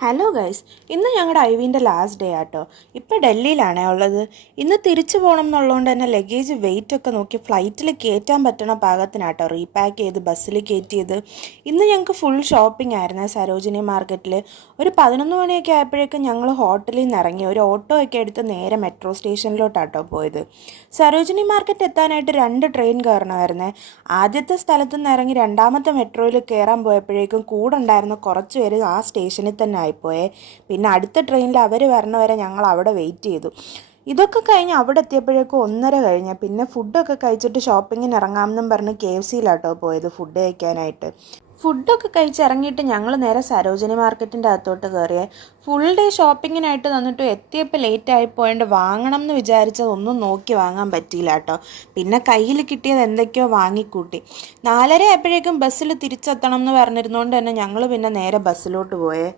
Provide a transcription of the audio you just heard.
Hello guys, ഇന്ന് ഞങ്ങളുടെ ഐവിൻ്റെ last day ആട്ടോ. ഇപ്പോൾ ഡൽഹിയിലാണേ ഉള്ളത്. ഇന്ന് തിരിച്ചു പോകണം എന്നുള്ളതുകൊണ്ട് തന്നെ ലഗേജ് വെയിറ്റ് ഒക്കെ നോക്കി ഫ്ലൈറ്റിൽ കയറ്റാൻ പറ്റണ പാകത്തിനാട്ടോ റീപാക്ക് ചെയ്ത് ബസ്സിൽ കയറ്റിയത്. ഇന്ന് ഞങ്ങൾക്ക് ഫുൾ ഷോപ്പിംഗ് ആയിരുന്നേ സരോജിനി മാർക്കറ്റിൽ. ഒരു 11 മണിയൊക്കെ ആയപ്പോഴേക്കും ഞങ്ങൾ ഹോട്ടലിൽ നിന്ന് ഇറങ്ങി ഒരു ഓട്ടോ ഒക്കെ എടുത്ത് നേരെ മെട്രോ സ്റ്റേഷനിലോട്ടാട്ടോ പോയത്. സരോജിനി മാർക്കറ്റ് എത്താനായിട്ട് 2 ട്രെയിൻ കയറണമായിരുന്നേ. ആദ്യത്തെ സ്ഥലത്തു നിന്ന് ഇറങ്ങി രണ്ടാമത്തെ മെട്രോയിൽ കയറാൻ പോയപ്പോഴേക്കും കൂടെ ഉണ്ടായിരുന്ന കുറച്ച് പേര് ആ സ്റ്റേഷനിൽ തന്നെ ആയിപ്പോയേ. പിന്നെ അടുത്ത ട്രെയിനിൽ അവർ വരണവരെ ഞങ്ങൾ അവിടെ വെയിറ്റ് ചെയ്തു. ഇതൊക്കെ കഴിഞ്ഞ് അവിടെ എത്തിയപ്പോഴേക്കും 1:30 കഴിഞ്ഞ്. പിന്നെ ഫുഡൊക്കെ കഴിച്ചിട്ട് ഷോപ്പിങ്ങിന് ഇറങ്ങാമെന്നും പറഞ്ഞ് KFCയിലാട്ടോ പോയത് ഫുഡ് കഴിക്കാനായിട്ട്. ഫുഡൊക്കെ കഴിച്ചിറങ്ങിയിട്ട് ഞങ്ങൾ നേരെ സരോജിനി മാർക്കറ്റിൻ്റെ അകത്തോട്ട് കയറിയേ. ഫുൾ ഡേ ഷോപ്പിങ്ങിനായിട്ട് തന്നിട്ട് എത്തിയപ്പോൾ ലേറ്റ് ആയിപ്പോയതുകൊണ്ട് വാങ്ങണം എന്ന് വിചാരിച്ചതൊന്നും നോക്കി വാങ്ങാൻ പറ്റിയില്ല കേട്ടോ. പിന്നെ കയ്യിൽ കിട്ടിയത് എന്തൊക്കെയോ വാങ്ങിക്കൂട്ടി. 4:30 ആയപ്പോഴേക്കും ബസ്സിൽ തിരിച്ചെത്തണം എന്ന് പറഞ്ഞിരുന്നതുകൊണ്ട് തന്നെ ഞങ്ങൾ പിന്നെ നേരെ ബസ്സിലോട്ട് പോയേ.